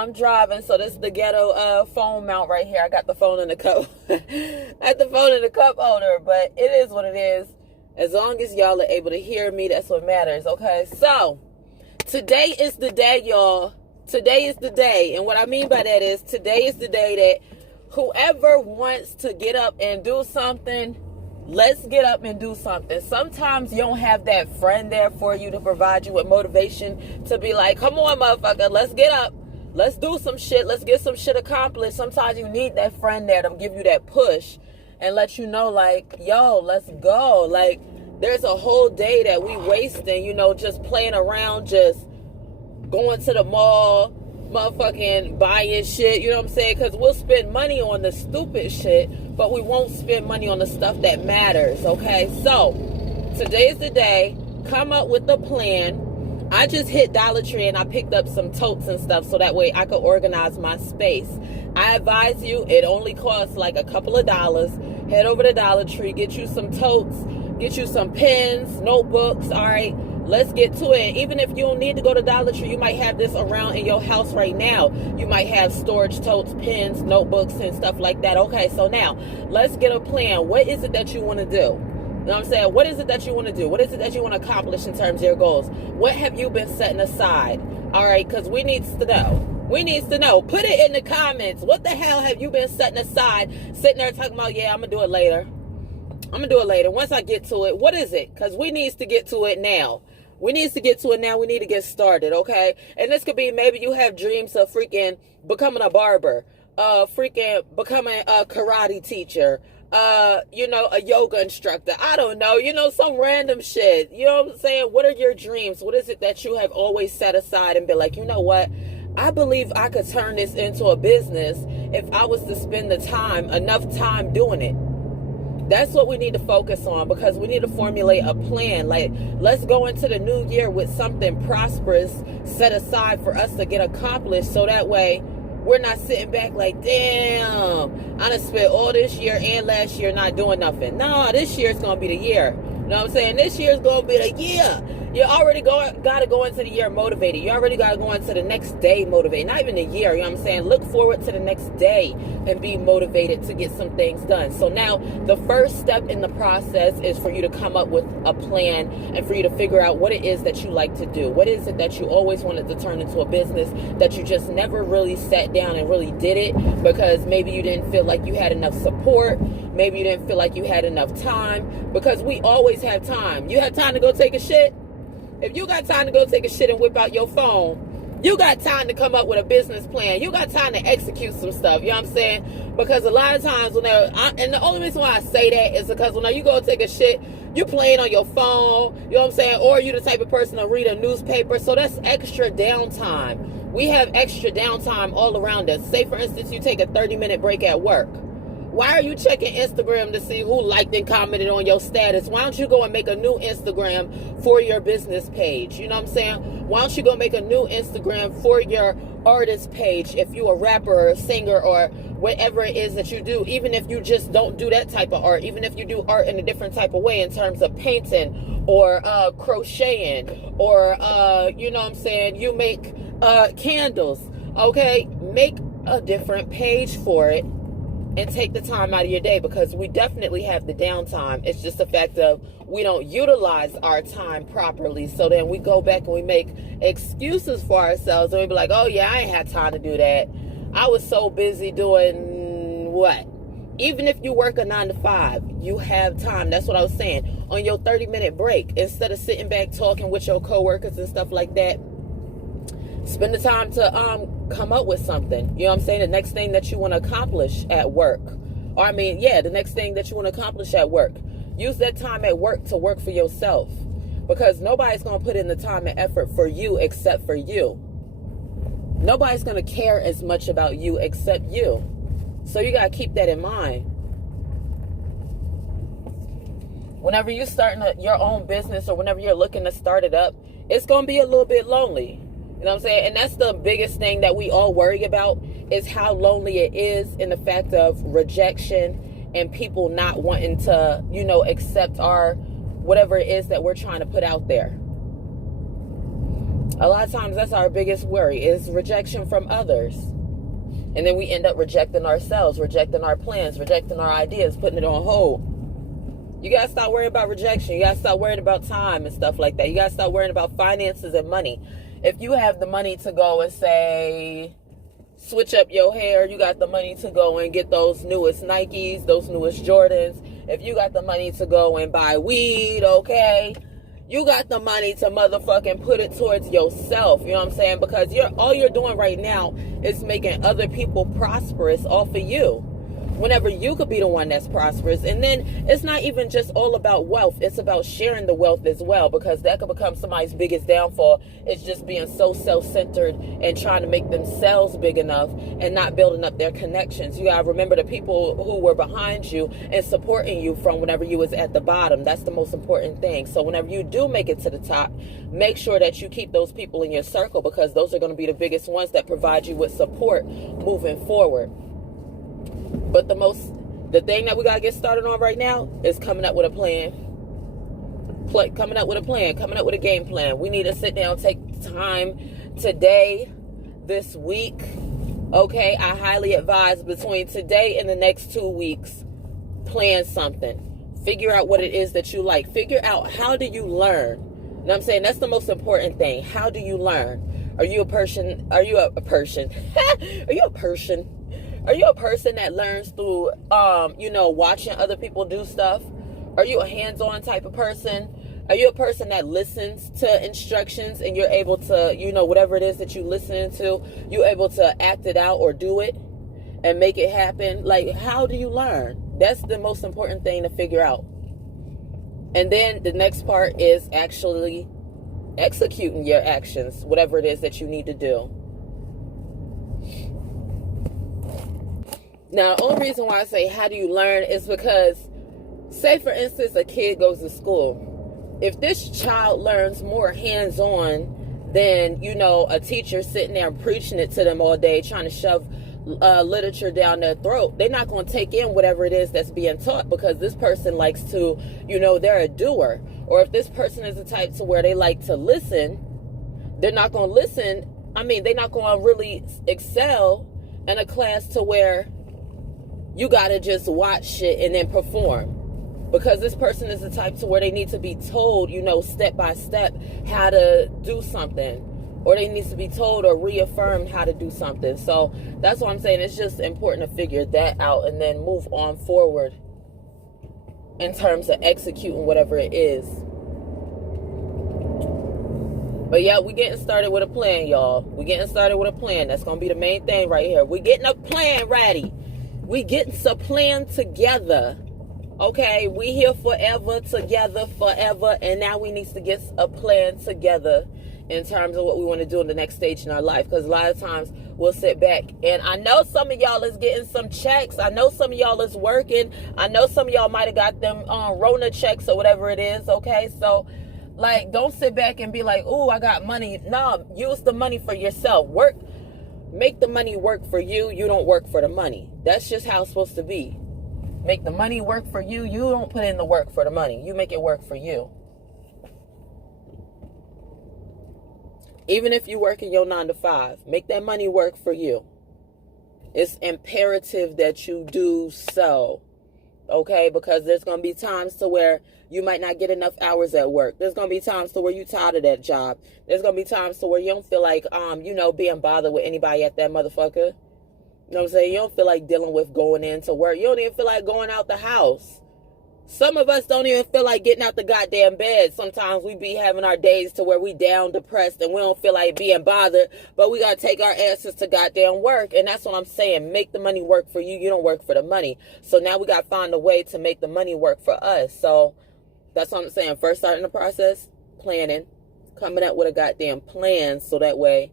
I'm driving, so this is the ghetto phone mount right here. I got the phone in the cup. I got the phone in the cup holder, but it is what it is. As long as y'all are able to hear me, that's what matters, okay? So, today is the day, y'all. Today is the day. And what I mean by that is, today is the day that whoever wants to get up and do something, let's get up and do something. Sometimes you don't have that friend there for you to provide you with motivation to be like, come on, motherfucker, let's get up. Let's do some shit. Let's get some shit accomplished. Sometimes you need that friend there to give you that push and let you know, like, yo, let's go. Like, there's a whole day that we wasting, you know, just playing around, just going to the mall, motherfucking buying shit, you know what I'm saying? Because we'll spend money on the stupid shit, but we won't spend money on the stuff that matters, okay? So, today's the day. Come up with a plan. I just hit Dollar Tree and I picked up some totes and stuff so that way I could organize my space. I advise you, it only costs like a couple of dollars. Head over to Dollar Tree, get you some totes, get you some pens, notebooks, all right? Let's get to it. Even if you don't need to go to Dollar Tree, you might have this around in your house right now. You might have storage totes, pens, notebooks, and stuff like that. Okay, so now, let's get a plan. What is it that you want to do? You know what I'm saying? What is it that you want to do? What is it that you want to accomplish in terms of your goals? What have you been setting aside? All right, because we need to know. We need to know. Put it in the comments. What the hell have you been setting aside? Sitting there talking about, yeah, I'm going to do it later. I'm going to do it later. Once I get to it, what is it? Because we need to get to it now. We need to get to it now. We need to get started, okay? And this could be maybe you have dreams of freaking becoming a barber, freaking becoming a karate teacher, you know, a yoga instructor. I don't know, you know, some random shit. You know what I'm saying? What are your dreams? What is it that you have always set aside and been like, you know what? I believe I could turn this into a business if I was to spend the time, enough time doing it. That's what we need to focus on, because we need to formulate a plan. Like, let's go into the new year with something prosperous set aside for us to get accomplished, so that way we're not sitting back like, damn, I done spent all this year and last year not doing nothing. No, this year is going to be the year. You know what I'm saying? This year is going to be the year. You already got to go into the year motivated. You already got to go into the next day motivated. Not even a year, you know what I'm saying? Look forward to the next day and be motivated to get some things done. So now the first step in the process is for you to come up with a plan and for you to figure out what it is that you like to do. What is it that you always wanted to turn into a business that you just never really sat down and really did it because maybe you didn't feel like you had enough support. Maybe you didn't feel like you had enough time, because we always have time. You have time to go take a shit? If you got time to go take a shit and whip out your phone, you got time to come up with a business plan. You got time to execute some stuff. You know what I'm saying? Because a lot of times and the only reason why I say that is because when you go take a shit, you playing on your phone, you know what I'm saying? Or you the type of person to read a newspaper. So that's extra downtime. We have extra downtime all around us. Say, for instance, you take a 30-minute break at work. Why are you checking Instagram to see who liked and commented on your status? Why don't you go and make a new Instagram for your business page? You know what I'm saying? Why don't you go make a new Instagram for your artist page if you're a rapper or a singer or whatever it is that you do, even if you just don't do that type of art, even if you do art in a different type of way in terms of painting or crocheting or, you know what I'm saying, you make candles, okay? Make a different page for it. And take the time out of your day, because we definitely have the downtime. It's just the fact of we don't utilize our time properly. So then we go back and we make excuses for ourselves. And we be like, oh yeah, I ain't had time to do that. I was so busy doing what? Even if you work a 9 to 5, you have time. That's what I was saying. On your 30-minute break, instead of sitting back talking with your coworkers and stuff like that, spend the time to come up with something. You know what I'm saying? The next thing that you want to accomplish at work. Or the next thing that you want to accomplish at work. Use that time at work to work for yourself. Because nobody's going to put in the time and effort for you except for you. Nobody's going to care as much about you except you. So you got to keep that in mind. Whenever you're starting your own business, or whenever you're looking to start it up, it's going to be a little bit lonely. You know what I'm saying? And that's the biggest thing that we all worry about, is how lonely it is, in the fact of rejection and people not wanting to, accept our whatever it is that we're trying to put out there. A lot of times that's our biggest worry, is rejection from others. And then we end up rejecting ourselves, rejecting our plans, rejecting our ideas, putting it on hold. You got to stop worrying about rejection. You got to stop worrying about time and stuff like that. You got to stop worrying about finances and money. If you have the money to go and say, switch up your hair, you got the money to go and get those newest Nikes, those newest Jordans. If you got the money to go and buy weed, okay, you got the money to motherfucking put it towards yourself. You know what I'm saying? Because all you're doing right now is making other people prosperous off of you, whenever you could be the one that's prosperous. And then it's not even just all about wealth. It's about sharing the wealth as well, because that could become somebody's biggest downfall. It's just being so self-centered and trying to make themselves big enough and not building up their connections. You gotta remember the people who were behind you and supporting you from whenever you was at the bottom. That's the most important thing. So whenever you do make it to the top, make sure that you keep those people in your circle, because those are going to be the biggest ones that provide you with support moving forward. But the thing that we got to get started on right now is coming up with a plan. Coming up with a game plan. We need to sit down, take time today, this week. Okay, I highly advise between today and the next 2 weeks, plan something. Figure out what it is that you like. Figure out, how do you learn? You know what I'm saying? That's the most important thing. How do you learn? Are you a person? Are you a person? Are you a person? Are you a person that learns through, watching other people do stuff? Are you a hands-on type of person? Are you a person that listens to instructions and you're able to, whatever it is that you listen to, you're able to act it out or do it and make it happen? Like, how do you learn? That's the most important thing to figure out. And then the next part is actually executing your actions, whatever it is that you need to do. Now, the only reason why I say, how do you learn, is because, say for instance, a kid goes to school. If this child learns more hands-on than, a teacher sitting there preaching it to them all day, trying to shove literature down their throat, they're not going to take in whatever it is that's being taught, because this person likes to, they're a doer. Or if this person is the type to where they like to listen, they're not going to listen. They're not going to really excel in a class to where you got to just watch shit and then perform. Because this person is the type to where they need to be told, step by step how to do something. Or they need to be told or reaffirmed how to do something. So that's what I'm saying. It's just important to figure that out and then move on forward in terms of executing whatever it is. But yeah, we getting started with a plan, y'all. We getting started with a plan. That's going to be the main thing right here. We getting a plan ready. We getting some plan together. Okay, we here forever, together forever. And now we need to get a plan together in terms of what we want to do in the next stage in our life. Because a lot of times we'll sit back. And I know some of y'all is getting some checks. I know some of y'all is working. I know some of y'all might have got them Rona checks or whatever it is. Okay, so don't sit back and be like, oh, I got money. No, use the money for yourself. Work. Make the money work for you. You don't work for the money. That's just how it's supposed to be. Make the money work for you. You don't put in the work for the money. You make it work for you. Even if you work in your 9 to 5, make that money work for you. It's imperative that you do so. Okay? Because there's going to be times to where you might not get enough hours at work. There's going to be times to where you're tired of that job. There's going to be times to where you don't feel like, being bothered with anybody at that motherfucker. You know what I'm saying? You don't feel like dealing with going into work. You don't even feel like going out the house. Some of us don't even feel like getting out the goddamn bed. Sometimes we be having our days to where we down, depressed, and we don't feel like being bothered. But we got to take our asses to goddamn work. And that's what I'm saying. Make the money work for you. You don't work for the money. So now we got to find a way to make the money work for us. So that's what I'm saying. First, starting the process, planning, coming up with a goddamn plan. So that way,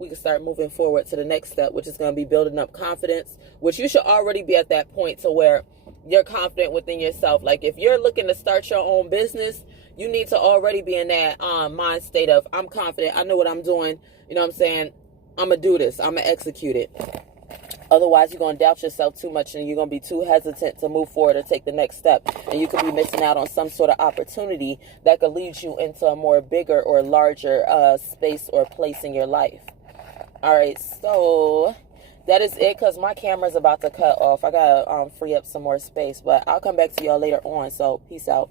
we can start moving forward to the next step, which is going to be building up confidence, which you should already be at that point to where you're confident within yourself. Like if you're looking to start your own business, you need to already be in that mind state of, I'm confident, I know what I'm doing, you know what I'm saying, I'm going to do this, I'm going to execute it. Otherwise, you're going to doubt yourself too much and you're going to be too hesitant to move forward or take the next step. And you could be missing out on some sort of opportunity that could lead you into a more bigger or larger space or place in your life. All right, so that is it because my camera's about to cut off. I got to free up some more space, but I'll come back to y'all later on. So peace out.